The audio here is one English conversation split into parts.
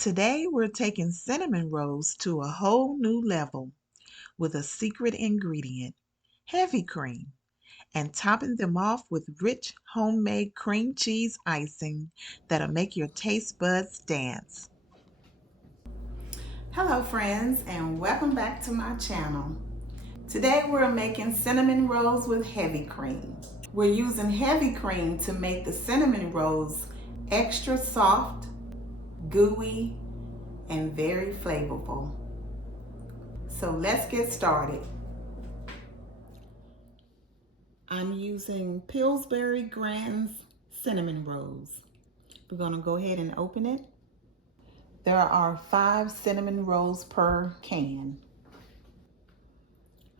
Today we're taking cinnamon rolls to a whole new level with a secret ingredient, heavy cream, and topping them off with rich homemade cream cheese icing that'll make your taste buds dance. Hello friends and welcome back to my channel. Today we're making cinnamon rolls with heavy cream. We're using heavy cream to make the cinnamon rolls extra soft, gooey, and very flavorful. So let's get started. I'm using Pillsbury Grand's cinnamon rolls. We're going to go ahead and open it. There are 5 cinnamon rolls per can.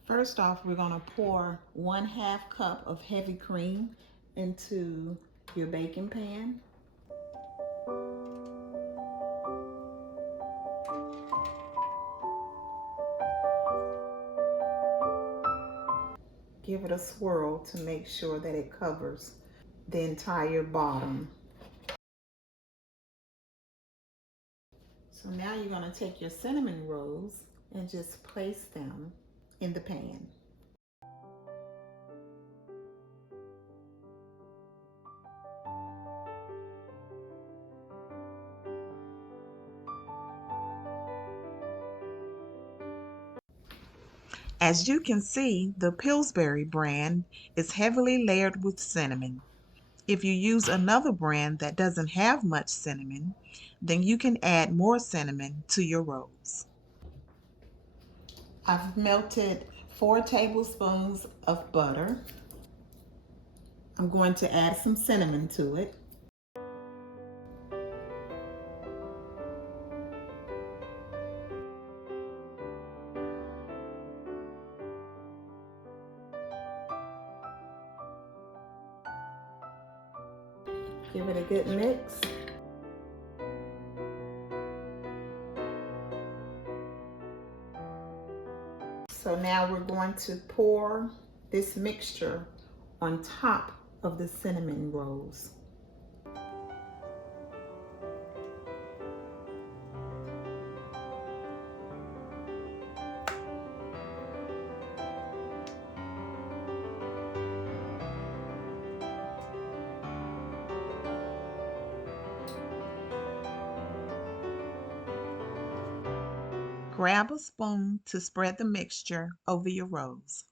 First off, we're going to pour 1/2 cup of heavy cream into your baking pan. Give it a swirl to make sure that it covers the entire bottom. So now you're going to take your cinnamon rolls and just place them in the pan. As you can see, the Pillsbury brand is heavily layered with cinnamon. If you use another brand that doesn't have much cinnamon, then you can add more cinnamon to your rolls. I've melted 4 tablespoons of butter. I'm going to add some cinnamon to it. Give it a good mix. So now we're going to pour this mixture on top of the cinnamon rolls. Grab a spoon to spread the mixture over your rolls.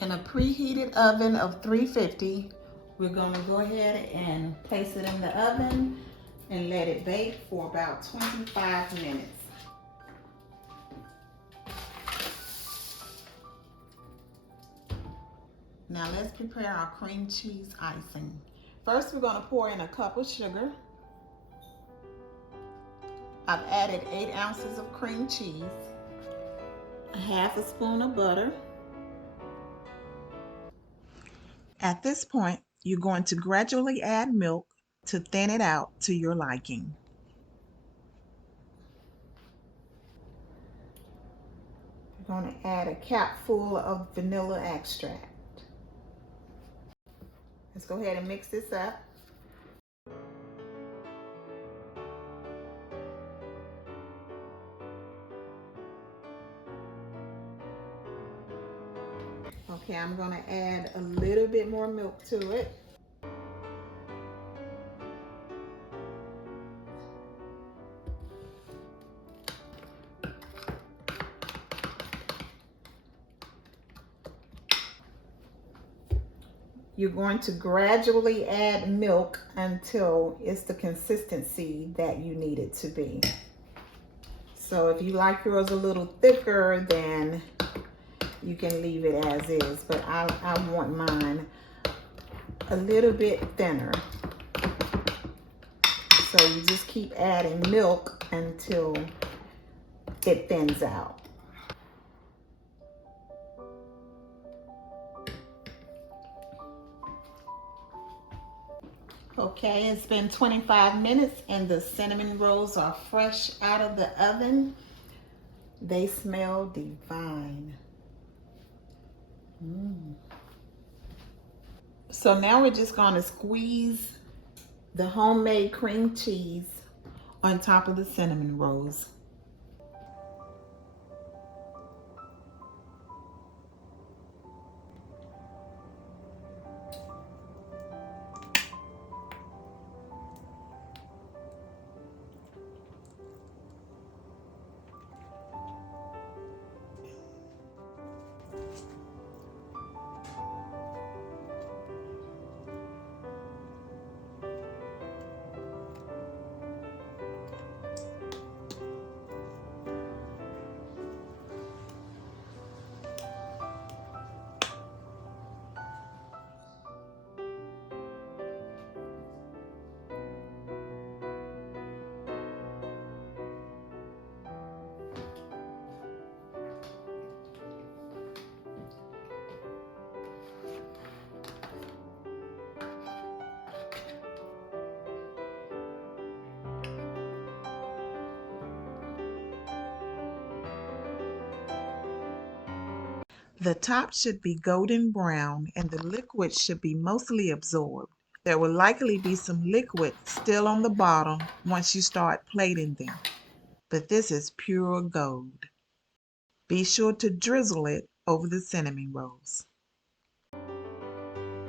In a preheated oven of 350, we're going to go ahead and place it in the oven and let it bake for about 25 minutes. Now let's prepare our cream cheese icing. First, we're going to pour in a cup of sugar. I've added 8 ounces of cream cheese, 1/2 spoon of butter. At this point, you're going to gradually add milk to thin it out to your liking. We're going to add a capful of vanilla extract. Let's go ahead and mix this up. Okay, I'm going to add a little bit more milk to it. You're going to gradually add milk until it's the consistency that you need it to be. So if you like yours a little thicker, then you can leave it as is, but I want mine a little bit thinner. So you just keep adding milk until it thins out. Okay, it's been 25 minutes and the cinnamon rolls are fresh out of the oven. They smell divine. Mm. So now we're just going to squeeze the homemade cream cheese on top of the cinnamon rolls. The top should be golden brown and the liquid should be mostly absorbed. There will likely be some liquid still on the bottom once you start plating them, but this is pure gold. Be sure to drizzle it over the cinnamon rolls.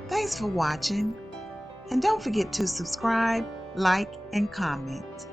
Thanks for watching, and don't forget to subscribe, like, and comment.